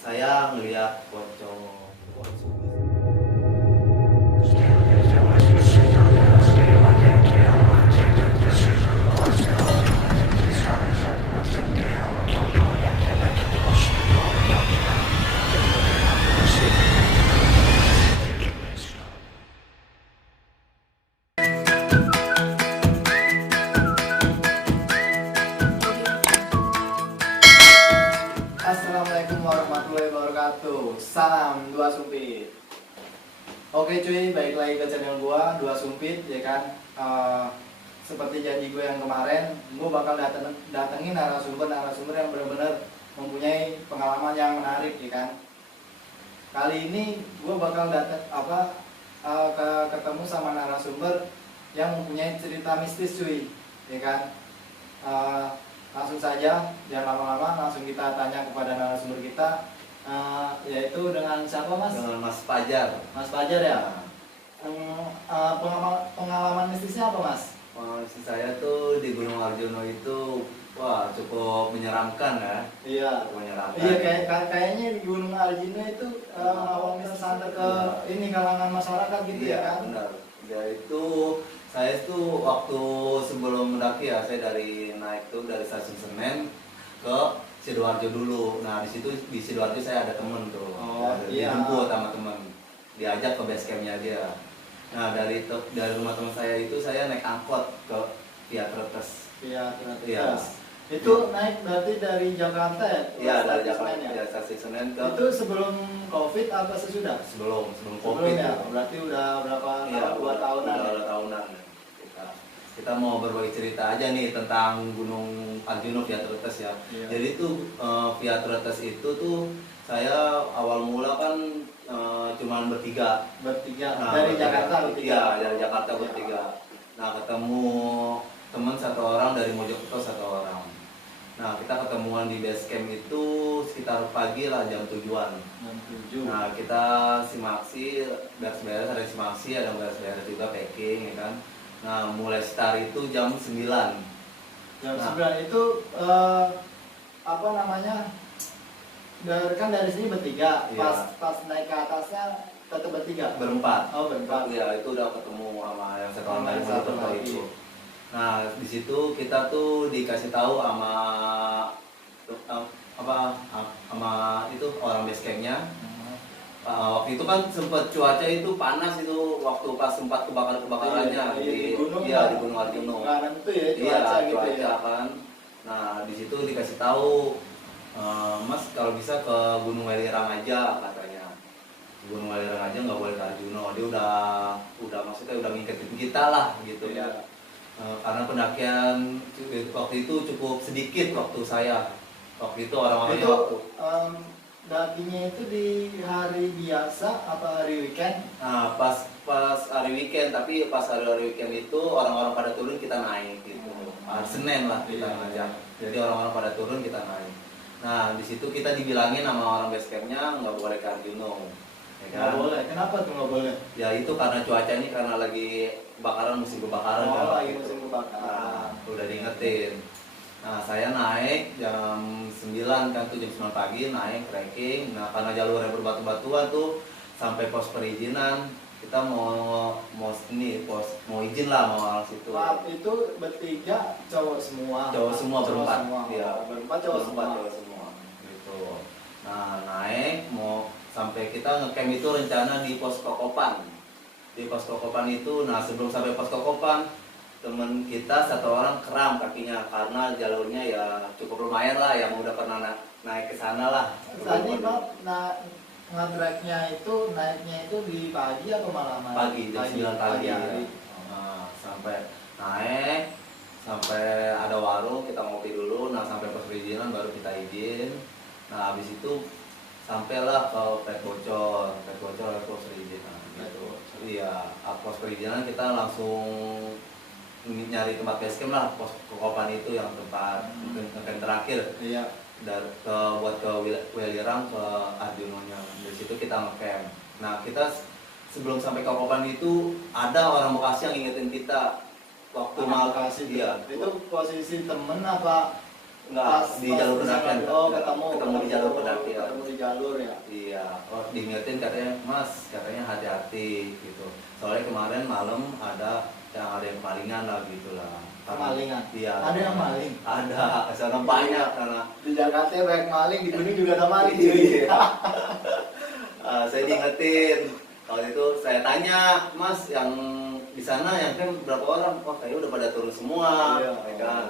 saya ngelihat pocong. Assalamualaikum warahmatullahi wabarakatuh. Salam Dua Sumpit. Oke cuy, balik lagi ke channel gua Dua Sumpit ya kan. Seperti janji gue yang kemarin, gue bakal datengin narasumber yang benar-benar mempunyai pengalaman yang menarik ya kan. Kali ini gue bakal ketemu sama narasumber yang mempunyai cerita mistis cuy ya kan. Langsung saja, jangan lama-lama, langsung kita tanya kepada narasumber kita, yaitu dengan siapa mas? Dengan Mas Fajar. Mas Fajar ya. Pengalaman mistisnya apa mas? Istri saya tuh di Gunung Arjuna itu, wah cukup menyeramkan ya. Iya. Cukup menyeramkan. Iya kayaknya di Gunung Arjuna itu awal santer ke ini kalangan masyarakat gitu Iya, ya kan? benar. Ya itu saya tuh waktu sebelum mendaki ya, saya naik tuh dari stasiun Senen ke Sidoarjo dulu. Nah di Sidoarjo saya ada temen tuh, iya. dijemput sama temen, diajak ke base campnya dia. Nah dari rumah teman saya itu saya naik angkot ke Via Tretes. Iya. Iya. Itu naik berarti dari Jakarta ya? Iya, dari Stasiun Jakarta Senen ya, stasiun Senen ke Itu sebelum COVID apa sesudah? sebelum Sebelum Covid ya, itu. berarti udah berapa Iya, tahun? 2 tahunan. udah Ya? 2 tahunan. Kita mau berbagi cerita aja nih tentang Gunung Arjuna Via Tretes ya. Iya. Jadi tuh Via Tretes itu tuh saya awal mula kan cuman bertiga. Nah, Dari Jakarta bertiga. Iya, dari Jakarta Iya. bertiga. Nah, ketemu teman satu orang, dari Mojokerto satu orang. Nah, kita ketemuan di base camp itu sekitar pagi lah, jam 7-an. Jam 7. Nah, kita simaksi, beres-beres, ada simaksi, ada beres-beres juga packing ya kan. Nah, mulai start itu jam 9. Jam Nah. 9 itu apa namanya? Dari sini bertiga, Iya. pas naik ke atasnya tetap bertiga. Berempat. Oh, berempat. Ya, itu udah ketemu sama yang satu orang Sama dari yang satu Mojokerto lagi. itu. Nah, di situ kita tuh dikasih tahu sama itu orang base campnya. Waktu itu kan sempat cuaca itu panas itu waktu pas sempat kebakarannya di gunung. di Gunung Arjuna. Kanan itu ya Iya, cuaca gitu cuaca ya. kan. Nah, di situ dikasih tahu, Mas kalau bisa ke Gunung Welirang aja katanya. Gunung Welirang aja nggak boleh ke Arjuna. Dia udah maksudnya udah ngikutin kita lah gitu ya. Iya. Karena pendakian waktu itu cukup sedikit waktu saya. Waktu itu orang-orangnya Itu waktu. dakinya itu di hari biasa apa hari weekend? Nah, pas hari weekend, tapi pas hari weekend itu orang-orang pada turun kita naik gitu. Hari Senin lah kita Iya. ngajak. Jadi orang-orang pada turun kita naik. Nah, di situ kita dibilangin sama orang base campnya nggak boleh ke Arjuna. Ya Nggak kan? boleh. Kenapa tuh nggak boleh? Ya itu karena cuaca ini karena lagi musim kebakaran kan. Lagi musim kebakaran. Nah, udah diingetin. Nah, saya naik jam 9 kan tuh, jam 9 pagi naik trekking. Nah, karena jalurnya berbatu-batuan tuh sampai pos perizinan kita mau izin lah mau situ. Maaf, itu bertiga cowok semua. Cowok semua berempat. Iya. Berempat cowok semua. Cowok semua. Gitu. Nah, naik mau sampai kita ngecamp itu rencana di pos Kokopan. Di pos Kokopan itu, nah sebelum sampai pos Kokopan, temen kita satu orang kram kakinya karena jalurnya ya cukup lumayan lah, yang udah pernah naik ke sana lah. Tadi Pak, naiknya itu di pagi atau malam? Pagi, jam 9 pagi. hari. Nah, sampai naik, sampai ada warung kita ngopi dulu. Nah, sampai pos perizinan baru kita izin. Nah, habis itu sampailah ke pet bocor pos perizinan gitu. Iya, pos perizinan kita langsung nyari tempat base camp lah, pos Kokopan itu yang tempat camp terakhir. Iya. Buat ke Welirang, ke Arjunanya. Dari situ kita ngecamp. Nah, kita sebelum sampai ke Kokopan itu ada orang Bekasi yang ingetin kita waktu Bekasi dia. itu posisi temen apa Enggak, di jalur pendakian. Oh, ketemu di jalur pendakian. Ketemu di jalur ya. Iya, oh, diingetin katanya, Mas, katanya hati-hati gitu. Soalnya kemarin malam ada yang kemalingan lah gitu lah. Kemalingan? Iya. Ada yang maling? Ada, sana banyak karena Di Jakarta banyak maling, di Gunung juga ada maling. Iya. Saya diingetin. Waktu itu saya tanya, Mas, yang di sana yang kan berapa orang? Wah, kayaknya udah pada turun semua. Iya. Ya kan?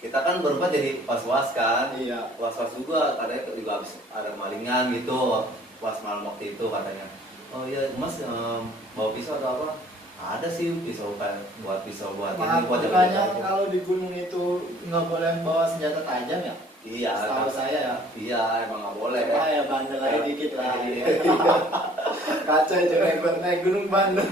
Kita kan berempat jadi was-was kan. Iya. Was-was juga, katanya juga habis ada malingan gitu. Was malam waktu itu katanya. Oh iya, Mas, bawa pisau atau apa? Ada sih pisau, kan buat pisau buat ini buat Makanya jaga-jaga. kalau di gunung itu nggak boleh bawa senjata tajam ya? Iya, Setahu saya ya. iya, emang nggak boleh. Cuma ya bandel aja dikit lah. Iya. Kaca itu naik gunung bandel.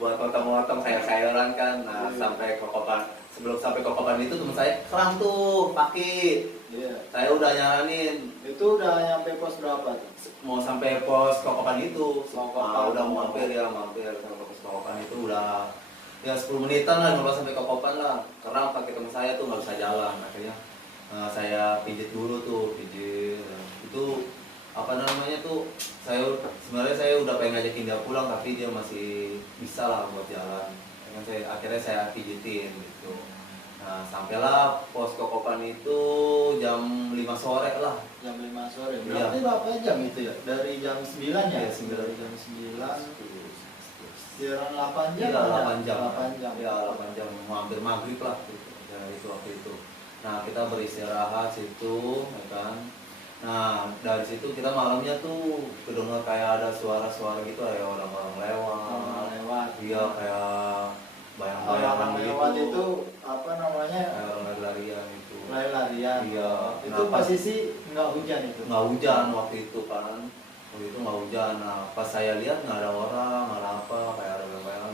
Buat motong-motong sayur-sayuran kan. Nah, Iya. sampai Kokopan. Sebelum sampai Kokopan itu teman saya keram tuh, paki. Iya. Saya udah nyaranin Itu udah nyampe pos berapa tuh? mau sampai pos Kokopan itu. Kokopan. Udah mau mampir sampai pos Kokopan itu udah ya 10 menitan lah, 15 sampai Kokopan lah. Karena kaki teman saya tuh nggak bisa jalan. Akhirnya saya pijit dulu tuh, pijit. Itu apa namanya tuh, sebenarnya saya udah pengen ngajakin dia pulang tapi dia masih bisa lah buat jalan. Akhirnya saya pijitin gitu. Nah, sampailah pos Kokopan itu jam 5 sore lah. Jam 5 sore. Iya. Berarti berapa jam itu ya? Dari jam 9 ya? Iya, 9. Dari jam 9 sekiranya 8 jam. Iya, ada? 8 jam. 8 jam. Iya, 8 jam. Mau hampir maghrib lah gitu. Ya, itu waktu itu. Nah, kita beristirahat situ, ya kan. Nah, dari situ kita malamnya tuh kedengar kayak ada suara-suara gitu, kayak orang-orang Orang lewat. lewat. Iya, kayak bayang-bayangan Orang gitu. lewat itu apa namanya? Kayak orang lari-larian itu. Lari-larian. Iya. Itu Nah, posisi nggak hujan itu. nggak hujan waktu itu kan. Waktu itu nggak hujan. Nah, pas saya lihat nggak ada orang, nggak ada apa, kayak ada bayang-bayangan.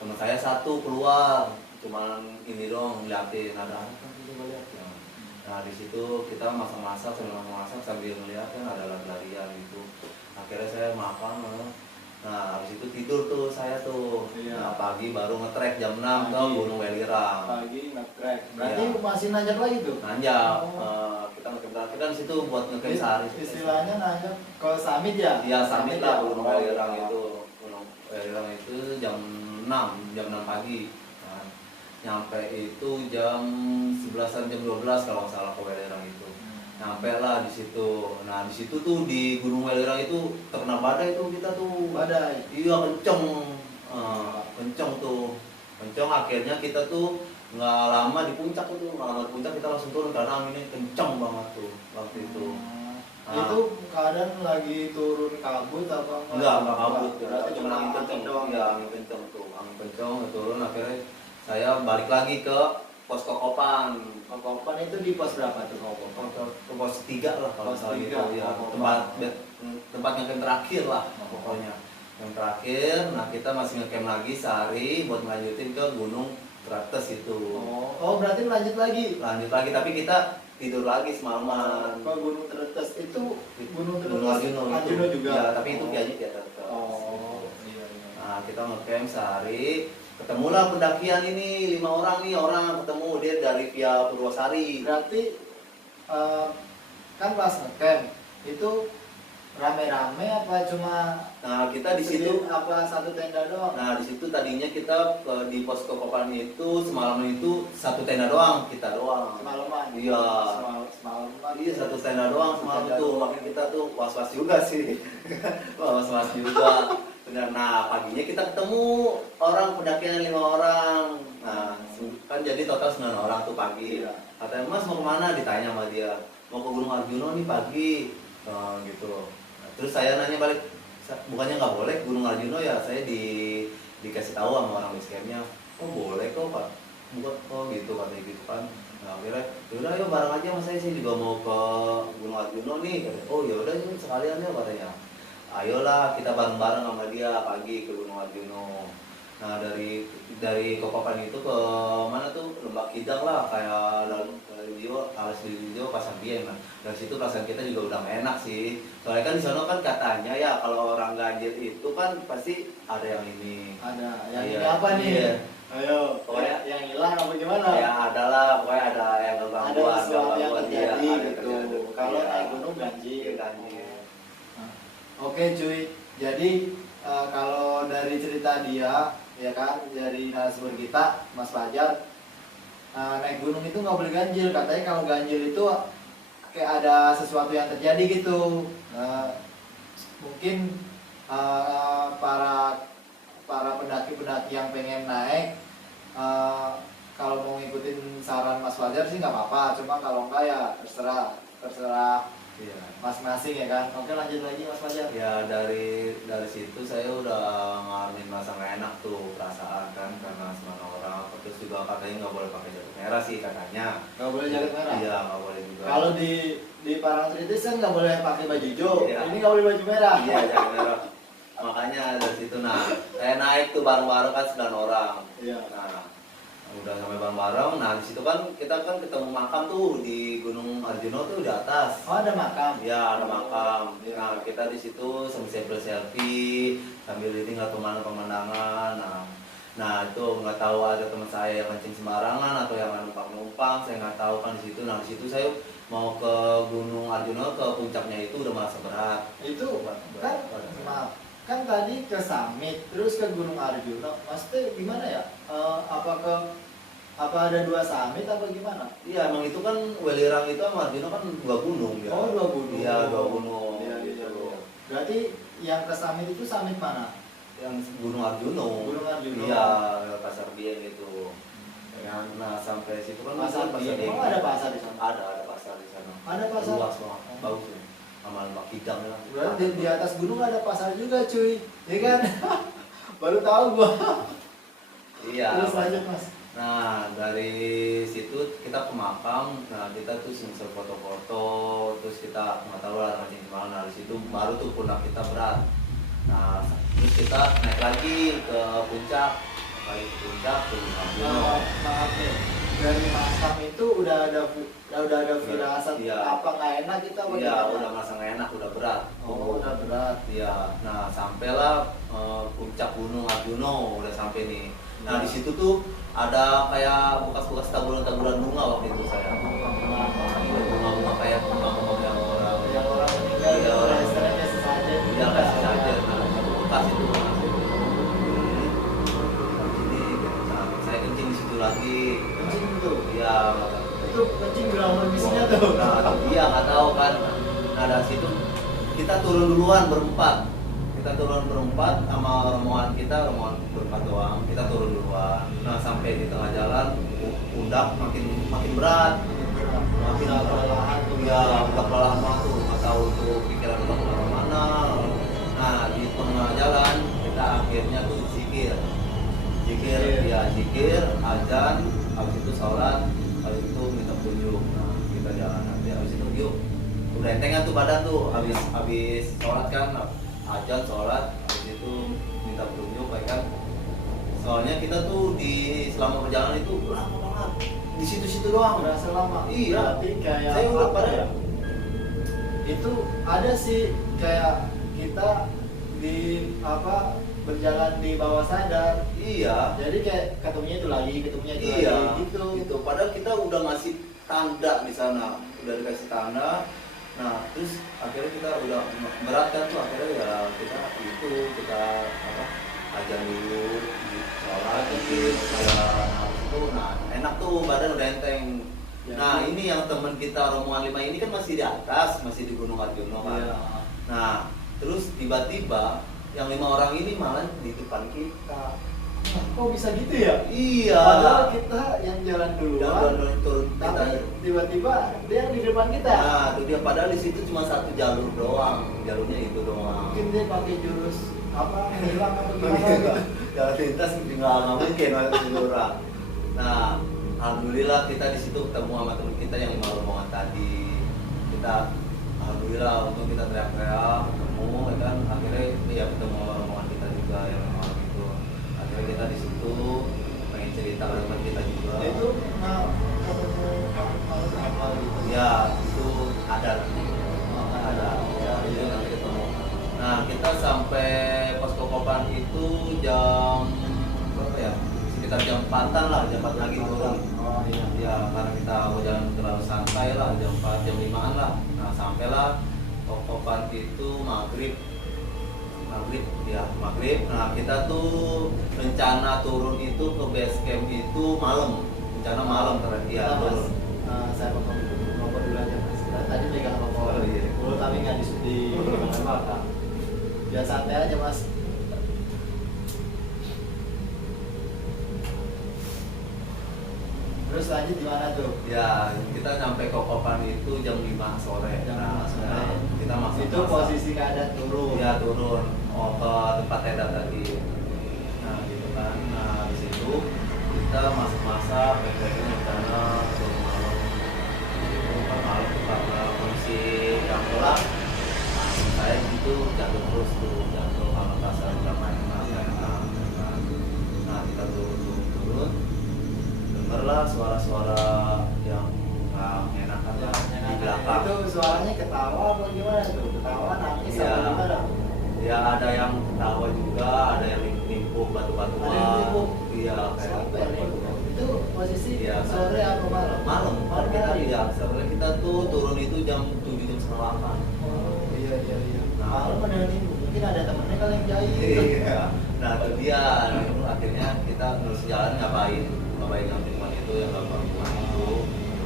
Teman saya satu keluar, cuman ini dong ngeliatin, ada apa sih, coba lihat ya. Nah, di situ kita masak-masak sambil ngeliat kan ada lari-larian gitu. Akhirnya saya makan. Nah, habis itu tidur tuh saya tuh. Iya. Nah, pagi baru nge-trek jam 6 ke Pagi. Gunung Welirang. Pagi nge-trek. Berarti Iya. masih nanjak lagi tuh? Nanjak, Oh. kita ngecamp kan situ buat ngecamp sehari. Istilahnya nanjak ke summit ya? Iya, summit lah Gunung Oh, Welirang iya. itu. Gunung Welirang itu jam 6 pagi. Nah, nyampe itu jam 11-an, jam 12 kalau nggak salah ke Welirang itu. Nyampe lah di situ. Nah, di situ tuh di Gunung Welirang itu terkena badai tuh kita tuh. Badai. Iya, kenceng. Kenceng tuh. Kenceng, akhirnya kita tuh nggak lama di puncak tuh. Nggak lama di puncak kita langsung turun karena anginnya kenceng banget tuh waktu itu. Nah. Itu keadaan lagi turun kabut apa Enggak kabut. Berarti Cuma angin kenceng doang. Iya, angin kenceng tuh. Angin kenceng turun, akhirnya saya balik lagi ke pos Kokopan. Kokopan itu di pos berapa tuh Kokopan? Ke pos 3 lah kalau Pos salah gitu 3, ya. Kokopan. Tempat ngecamp terakhir lah pokoknya. Yang terakhir, nah kita masih ngecamp lagi sehari buat melanjutin ke Gunung Terates itu. Oh berarti lanjut lagi. Lanjut lagi, tapi kita tidur lagi semalaman. Ke Gunung Tretes itu Gunung Gunung Tretes Arjuna Arjuna juga. Ya, tapi itu via jeep ya tetap. Oh iya. Nah, kita ngecamp sehari, ketemulah pendakian ini 5 orang nih, orang ketemu dia dari via Purwosari. Berarti kan pas ngecamp itu rame-rame apa cuma Nah, kita di situ apa satu tenda doang? Nah, di situ tadinya kita di pos Kokopan itu semalam itu satu tenda doang, kita doang. Semalaman. Iya. Semalaman. Iya, satu tenda doang semalam Tenda itu. doang. Makanya kita tuh was-was juga sih. Was-was juga. Benar. Nah, paginya kita ketemu orang pendakian 5 orang. Nah, kan jadi total 9 orang tuh pagi. Iya. Katanya, Mas mau kemana? Ditanya sama dia. Mau ke Gunung Arjuna nih pagi. Gitu. Nah, terus saya nanya balik, bukannya nggak boleh Gunung Arjuna ya? Saya dikasih tahu sama orang base campnya. Oh boleh kok Pak. Bukan kok gitu katanya gitu kan. Nah, akhirnya yaudah ayo bareng aja mas, saya juga mau ke Gunung Arjuna nih. Oh yaudah yuk sekalian ya katanya. Ayolah kita bareng-bareng sama dia pagi ke Gunung Arjuna. Nah dari Kokopan itu ke mana tuh Lembah Kidang lah, kayak alas di Dio Pasar Bien. Nah dari situ perasaan kita juga udah gak enak sih. Soalnya kan di sana kan katanya ya kalau orang ganjil itu kan pasti ada yang ini. Ada yang Iya, ini apa nih? iya. Ayo, Pokoknya- yang hilang apa gimana? Ya ada lah, pokoknya ada yang Ada gangguan, sesuatu yang gangguan dia, terjadi ada gitu. terjadi. Kalau Iya. naik gunung ganjil. Iya, ganjil. Nah, Oke cuy, jadi kalau dari cerita dia, ya kan, dari narasumber kita, Mas Fajar, naik gunung itu nggak boleh ganjil. Katanya kalau ganjil itu kayak ada sesuatu yang terjadi gitu. Mungkin para pendaki-pendaki yang pengen naik, kalau mau ngikutin saran Mas Fajar sih nggak apa-apa. Cuma kalau enggak ya terserah Iya. masing-masing ya kan. Oke, lanjut lagi Mas Fajar. Ya dari situ saya udah ngalamin masa nggak enak tuh perasaan kan karena semua orang, terus juga katanya nggak boleh pakai jaket merah sih katanya. Nggak boleh jaket merah. Iya nggak boleh juga. Kalau di Parangtritis kan nggak boleh pakai baju hijau. Iya. Ini nggak boleh baju merah. Iya jaket merah. Makanya dari situ saya naik tuh bareng-bareng kan 9 orang. Iya. Nah udah sampai bareng-bareng. Nah di situ kan kita kan ketemu makam tuh di Gunung Arjuna tuh di atas. Oh, ada makam. Ya ada makam. Iya. Nah kita di situ sambil selfie sambil ini nggak pemandangan. Nah itu nggak tahu ada teman saya yang kencing sembarangan atau yang numpang, saya nggak tahu kan di situ. Nah di situ saya mau ke Gunung Arjuna, ke puncaknya itu udah merasa berat. Itu kan, maaf, kan tadi ke Summit, terus ke Gunung Arjuna. Maksudnya gimana ya? Apa ada 2 summit apa gimana? Iya emang itu kan Welirang itu sama Arjuna kan 2 gunung ya. Oh, 2 gunung. Iya 2 gunung. Iya, iya, gitu. iya. Berarti yang ke Summit itu summit mana? Yang Gunung Arjuna. Gunung Arjuna. Iya Pasar Bien itu. Ya, nah sampai situ kan Pasar Bien. Bien. Oh, ada pasar di sana. Ada pasar di sana. Ada pasar. Luas banget, bagus ya. Sama Mak Kidang ya. Berarti di atas gunung ada pasar juga, cuy. Iya kan? Baru tahu gua. Iya. Terus lanjut, Mas. Nah dari situ kita ke makam, nah kita tuh sempat foto-foto, terus kita nggak tahu lah macam gimana. Nah, dari situ baru tuh pundak kita berat. Nah terus kita naik lagi ke puncak, ke Gunung Arjuna. Maaf nih, dari makam itu udah ada firasat Iya. apa nggak enak kita apa Iya gimana? udah merasa nggak enak, udah berat. Oh, udah berat. Iya, nah sampailah puncak Gunung Arjuna udah sampai nih. Nah di situ tuh ada kayak bekas-bekas taburan-taburan bunga waktu itu saya. Bunga-bunga kayak bunga-bunga yang orang. Yang orang meninggal Iya, itu orang. istilahnya biasa saja. Iya kasih saja. Nah bekas itu bunga situ. Ini saya kencing di situ lagi. Kencing itu. Iya. Itu kencing ground misinya tuh. Nah, iya nggak tahu kan. Nah dari situ kita turun duluan berempat. Kita turun berempat sama rombongan kita, rombongan berempat doang. Kita turun duluan. Nah sampai di tengah jalan, pundak makin berat, makin kelelahan tuh ya, udah kelelahan banget tuh. Nggak tahu tuh pikiran udah kemana-mana. Nah di tengah jalan kita akhirnya tuh zikir, ya zikir, azan, habis itu sholat, habis itu minta petunjuk. Nah kita jalan nanti, habis itu yuk. Udah entengan tuh badan tuh, habis sholat kan, azan sholat, habis itu minta petunjuk ya kan. Soalnya kita tuh di selama perjalanan itu lama banget, di situ-situ doang. Berasa lama. Iya. Berarti kayak Saya udah apa pada ya? Itu ada sih kayak kita di berjalan di bawah sadar. Iya. Jadi kayak ketemunya itu lagi Iya, lagi gitu. gitu. Padahal kita udah ngasih tanda di sana, udah dikasih tanda. Nah, terus akhirnya kita udah berat kan tuh, akhirnya ya kita ajan dulu, sholat, ya habis itu, nah enak tuh badan udah enteng. Ya. Nah ini yang temen kita rombongan 5 ini kan masih di atas, masih di Gunung Arjuna kan. Iya. Nah, terus tiba-tiba yang 5 orang ini malah di depan kita. Nah, kok bisa gitu ya? Iya. Padahal kita yang jalan duluan, Jalan turun tapi kita. tiba-tiba dia yang di depan kita. Nah, itu dia padahal di situ cuma satu jalur doang, jalurnya itu doang. Mungkin dia pakai jurus apa hilang atau gimana gitu. Jalan lintas juga nggak mungkin ada orang. Nah, alhamdulillah kita di situ ketemu sama teman kita yang 5 rombongan tadi. Kita alhamdulillah untuk kita teriak-teriak ketemu, ya kan akhirnya ya ketemu sama rombongan kita juga yang malam itu. Akhirnya kita di situ pengen cerita ke teman kita juga. Itu ketemu apa gitu. Ya itu ada ya itu nanti ketemu. Nah kita sampai posko Kopan itu jam berapa ya, sekitar sekitar jam 4-an lah, jam 4 lagi turun. Oh iya. Ya karena kita mau jalan terlalu santai lah, jam 4 jam 5-an lah. Nah sampailah Kokopan itu maghrib ya maghrib. Nah kita tuh rencana turun itu ke base camp itu malam, rencana malam terakhir ya Nah, Mas, turun. saya potong rokok dulu aja Mas. Tadi pegang rokok Oh, iya. dulu tapi nggak di belakang. Biar santai aja Mas. Terus lanjut gimana tuh? Ya kita sampai Kokopan itu jam 5 sore. Jam Nah, 5 sore. nah, kita masuk Itu posisi keadaan turun. ya turun ke tempat tenda tadi. Nah gitu kan. Nah di situ kita masuk masa PPN rencana suruh malam. Itu kan malam tuh karena kondisi yang gelap. Nah, saya gitu jatuh terus tuh jatuh kalau kasar jam main nah kita turun dengarlah suara-suara yang nggak enakan lah di belakang. Itu suaranya ketawa apa gimana tuh? Ketawa nangis Iya. apa gimana? Ya ada yang ketawa juga, ada yang nimpuk batu-batuan. Ada yang nimpuk? Iya, Siapa yang nimpuk? Itu posisi Iya. sore apa malam? Malam, kan kita hari. lihat. Sebenarnya kita tuh turun itu jam 7 jam setengah 8. Oh iya iya iya. Nah. Malam ada yang nimpuk. Mungkin ada temennya kali yang jahit. Iya. Nah itu dia. Nah, akhirnya kita terus jalan ngapain yang lingkungan itu yang gambar lingkungan itu.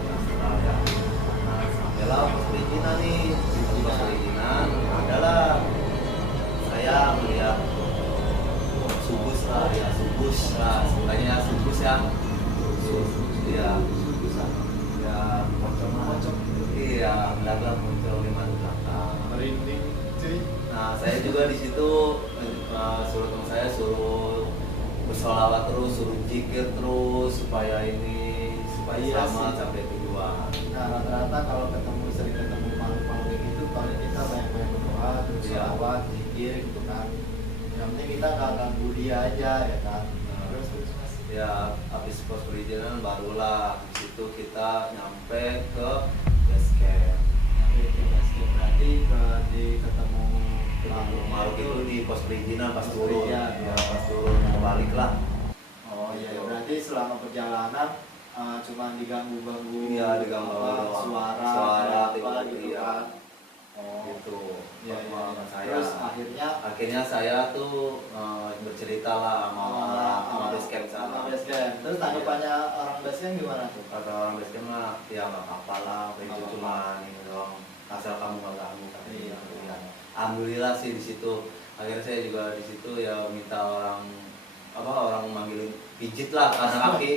Nah setelah ya, nah sampailah pos perizinan nih. Di pos perizinan adalah saya melihat subus lah, ya subus lah, sebenarnya subus yang ya ya pocong iya belakang muncul di mata belakang. Merinding cuy. Nah saya juga di situ suruh teman saya suruh bersolawat terus, suruh zikir terus supaya Iya selamat sih. sampai tujuan. Nah rata-rata kalau sering ketemu makhluk-makhluk kayak gitu, paling kita banyak-banyak berdoa, terus Iya. sholawat, zikir gitu kan. Yang penting kita nggak ganggu dia aja ya kan. Nah, Terus Mas. ya habis pos perizinan barulah di situ kita nyampe ke base camp. Nanti ke basket berarti di ketemu Makhluk itu di pos perizinan pas Pos turun, perizinan. ya pas turun mau balik lah. Oh iya, berarti selama perjalanan cuma diganggu-ganggu Iya, diganggu apa, doang. suara Suara, kayak apa gitu iya. kan. Oh Gitu. iya, iya, iya. Pengalaman saya. Terus akhirnya saya tuh bercerita lah sama base camp sama sana. base camp. Terus tanggapannya orang base camp gimana tuh? Kata orang base camp mah ya nggak apa-apa lah, itu Nggak apa-apa. cuma ini doang. Asal kamu nggak ganggu katanya. Iya. Ya. Alhamdulillah sih di situ. Akhirnya saya juga di situ ya minta orang manggilin pijit lah karena kaki.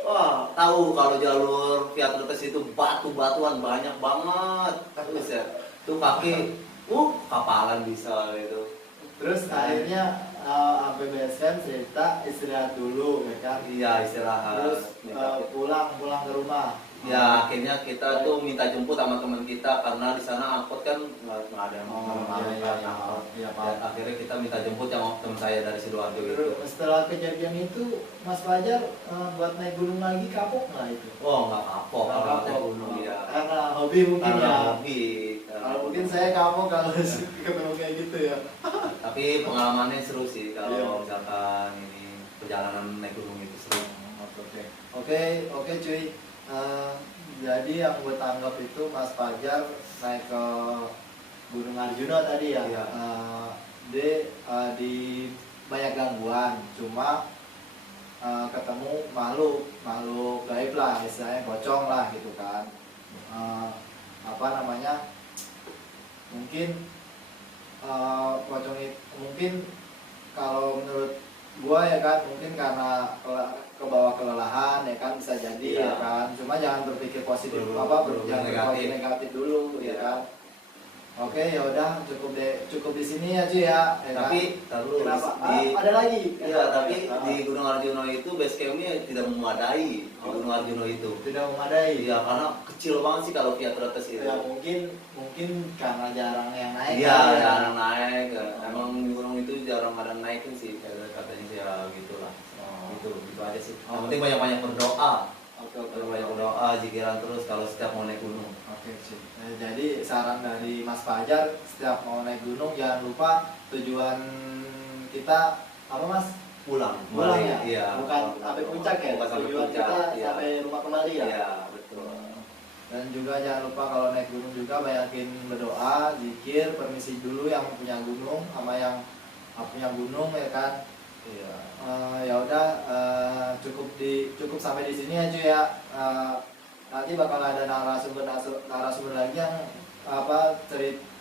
Wah, tahu kalau jalur Via Tretes itu batu-batuan banyak banget. Terus ya, tuh kaki, kapalan bisa gitu. Terus akhirnya sampai base camp cerita istirahat dulu ya kan. Iya, istirahat. Terus pulang ke rumah. Ya akhirnya kita tuh minta jemput sama teman kita karena di sana angkot kan nggak ada yang Oh, mau iya, iya, iya. angkot. Iya, Dan Pak. akhirnya kita minta jemput yang teman saya dari Sidoarjo itu. Terus setelah kejadian itu Mas Fajar buat naik gunung lagi kapok nggak itu? Oh nggak kapok Nggak kalau kapok. naik gunung ya. Karena hobi mungkin Karena ya. hobi. Kalau mungkin saya kapok kalau ketemu kayak gitu ya. Tapi pengalamannya seru sih Iya. kalau misalkan ini perjalanan naik gunung itu seru. Oke cuy. Jadi yang gue tanggap itu Mas Fajar naik ke Gunung Arjuna tadi ya. Iya. Dia di banyak gangguan, cuma ketemu makhluk gaib lah, istilahnya pocong lah gitu kan. Apa namanya? Mungkin pocong itu mungkin kalau menurut gua ya kan mungkin karena kebawa kelelahan ya kan bisa jadi Iya. ya kan, cuma jangan berpikir positif jangan berpikir negatif dulu ya Iya. kan. Oke ya udah cukup di sini ya cuy ya. Tapi taruh Kenapa? di Ada lagi? Iya, tapi di Gunung Arjuna itu base campnya tidak memadai di Gunung Arjuna itu. Tidak memadai. Iya, karena kecil banget sih kalau Via Tretes itu. Ya mungkin karena jarang yang naik. Iya, kali ya. jarang naik. Emang di gunung itu jarang ada naikin sih, katanya sih ya gitulah. Oh. Gitu aja sih. Yang penting banyak-banyak berdoa. Oke. Banyak berdoa, zikiran terus kalau setiap mau naik gunung. Oke sih. Jadi saran dari Mas Fajar, setiap mau naik gunung jangan lupa tujuan kita apa Mas? pulang Pulang kembali. ya? Iya. Bukan sampai puncak ya? Bukan sampai Tujuan puncak. kita Iya. sampai rumah kembali ya? Iya, betul. Dan juga jangan lupa kalau naik gunung juga banyakin berdoa, zikir, permisi dulu yang punya gunung sama yang nggak punya gunung ya kan. Iya. Ya udah, cukup sampai di sini ya cuy ya. Nanti bakal ada narasumber lagi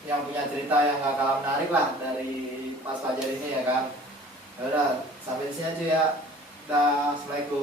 yang punya cerita yang gak kalah menarik lah dari Mas Fajar ini ya kan. Ya udah, sampai di sini aja ya. Dah, assalamualaikum.